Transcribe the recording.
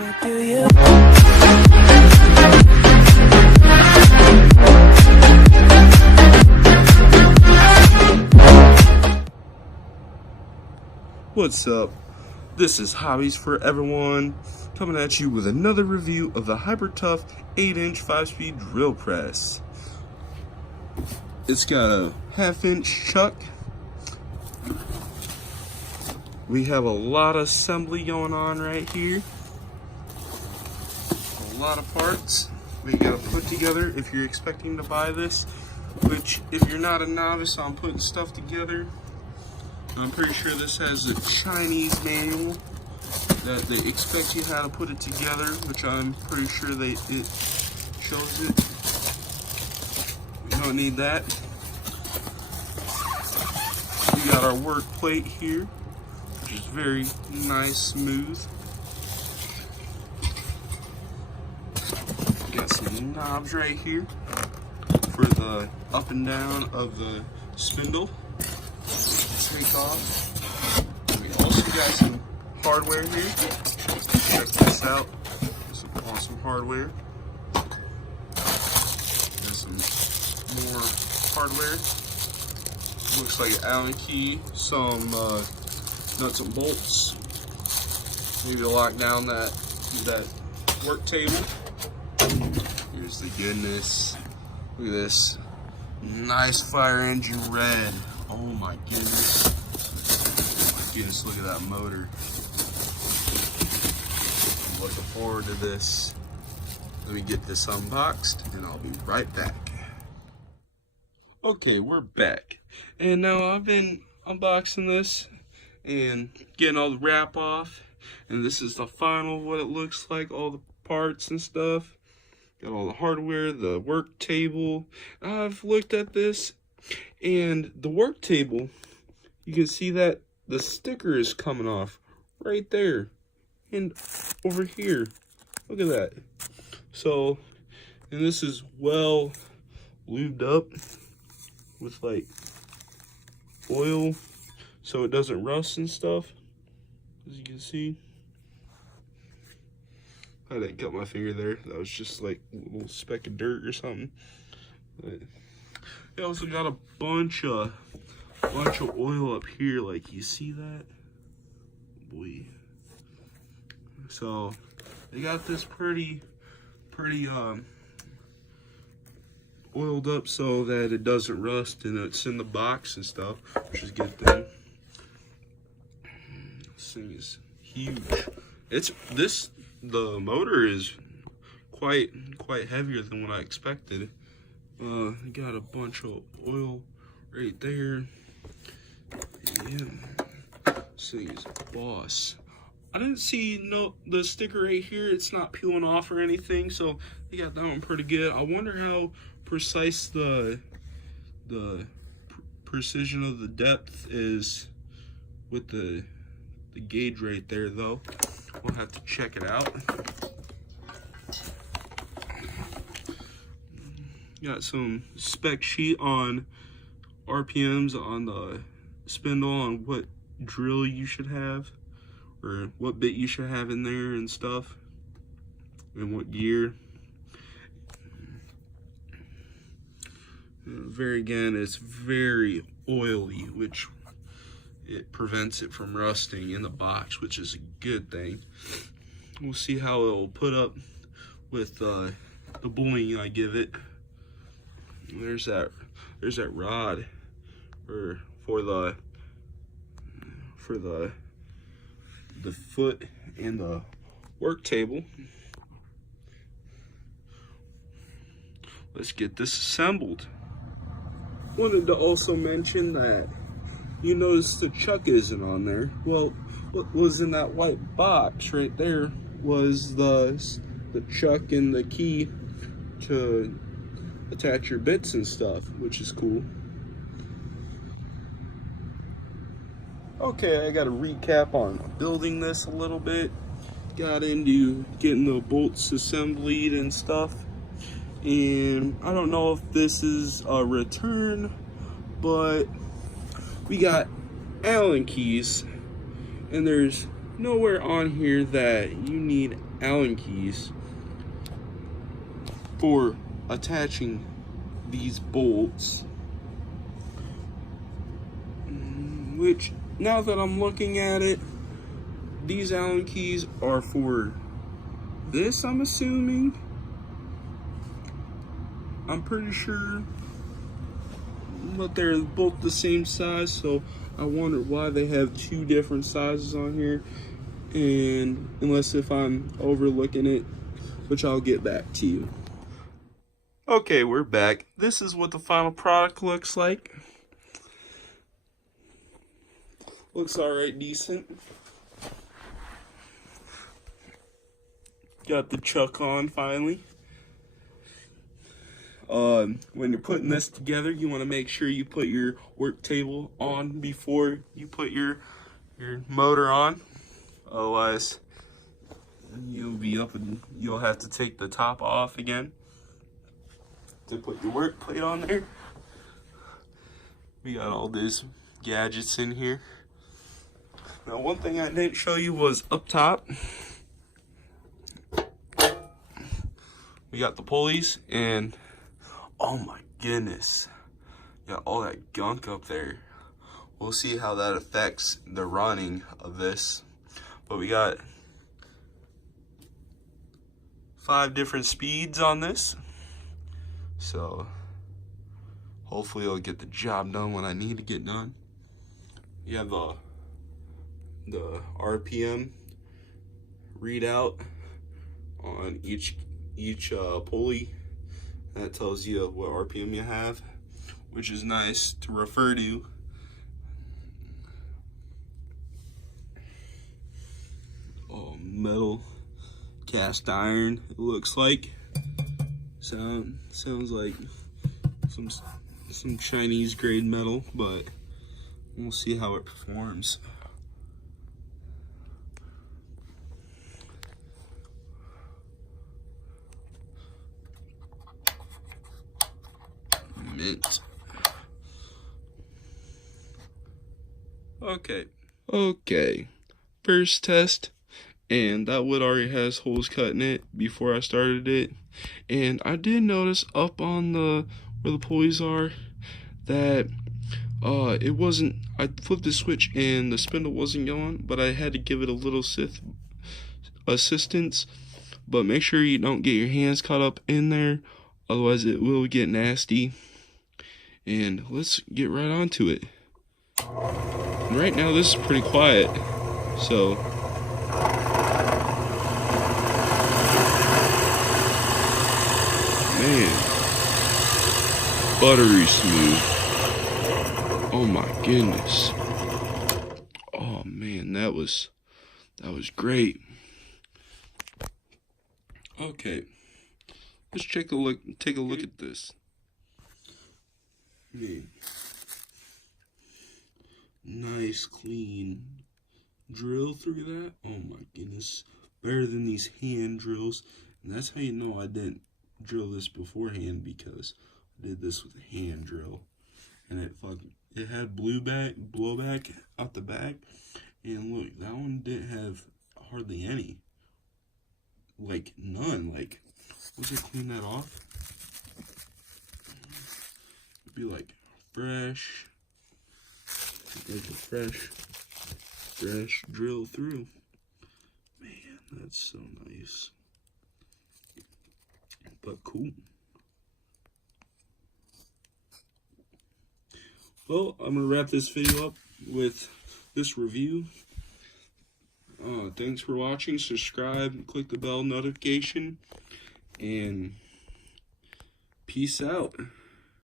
But do you? What's up? This is Hobbies for Everyone, coming at you with another review of the Hypertough 8-inch 5-speed drill press. It's got a 1/2-inch chuck. We have a lot of assembly going on right here. A lot of parts we gotta put together if you're expecting to buy this, which if you're not a novice on putting stuff together, I'm pretty sure this has a Chinese manual that they expect you how to put it together, which I'm pretty sure it shows it. We don't need that. We got our work plate here, which is very nice, smooth. Got some knobs right here for the up and down of the spindle. Take off. We also got some hardware here. Check this out. Some awesome hardware. Got some more hardware. Looks like an Allen key, some nuts and bolts. Maybe to lock down that work table. Here's the goodness. Look at this. Nice fire engine red. Oh my goodness. Oh my goodness, look at that motor. I'm looking forward to this. Let me get this unboxed and I'll be right back. Okay, we're back. And now I've been unboxing this and getting all the wrap off. And this is the final what it looks like, all the parts and stuff. Got all the hardware, the work table. I've looked at this. And the work table, you can see that the sticker is coming off right there and over here. Look at that. So, and this is well lubed up with like oil so it doesn't rust and stuff, as you can see. I didn't cut my finger there. That was just like a little speck of dirt or something. But they also got a bunch of oil up here, like you see that? Boy. So they got this pretty oiled up so that it doesn't rust and it's in the box and stuff, which is a good thing. This thing is huge. The motor is quite heavier than what I expected. Got a bunch of oil right there. Yeah, this thing is a boss. I didn't see the sticker right here. It's not peeling off or anything, so they got that one pretty good. I wonder how precise the precision of the depth is with the gauge right there, though. We'll have to check it out. Got some spec sheet on RPMs on the spindle on what drill you should have or what bit you should have in there and stuff and what gear. It's very oily, which it prevents it from rusting in the box, which is a good thing. We'll see how it'll put up with the booing I give it. There's that rod for the foot and the work table. Let's get this assembled. Wanted to also mention that you notice the chuck isn't on there. Well, what was in that white box right there was the chuck and the key to attach your bits and stuff, which is cool. Okay, I got a recap on building this a little bit. Got into getting the bolts assembled and stuff. And I don't know if this is a return, but we got Allen keys and there's nowhere on here that you need Allen keys for attaching these bolts. Which, now that I'm looking at it, these Allen keys are for this, I'm assuming. I'm pretty sure, but they're both the same size, so I wonder why they have two different sizes on here. And unless if I'm overlooking it, which I'll get back to you. Okay, we're back. This is what the final product looks like. Looks alright, decent. Got the chuck on finally. When you're putting this together, you want to make sure you put your work table on before you put your motor on. Otherwise, you'll be up and you'll have to take the top off again to put your work plate on there. We got all these gadgets in here. Now, one thing I didn't show you was up top. We got the pulleys, and oh my goodness, got all that gunk up there. We'll see how that affects the running of this. But we got 5 different speeds on this. So hopefully it'll get the job done when I need to get done. You have the RPM readout on each pulley. That tells you what RPM you have, which is nice to refer to. Oh, metal cast iron, it looks like. Sounds like some Chinese grade metal, but we'll see how it performs. Mint. Okay. First test, and that wood already has holes cut in it before I started it. And I did notice up on where the pulleys are that it wasn't, I flipped the switch and the spindle wasn't going, but I had to give it a little assistance. But make sure you don't get your hands caught up in there, otherwise it will get nasty. And let's get right onto it. And right now this is pretty quiet, so man, buttery smooth. Oh my goodness. Oh man, that was great. Okay, let's take a look at this. Man. Nice clean drill through that. Oh my goodness, better than these hand drills. And that's how you know I didn't drill this beforehand, because I did this with a hand drill, and it had blowback out the back. And look, that one didn't have hardly any, like none. Like, once I clean that off, it'd be like fresh. Like a fresh drill through. Man, that's so nice. But cool. Well, I'm gonna wrap this video up with this review. Thanks for watching. Subscribe, click the bell notification, and peace out.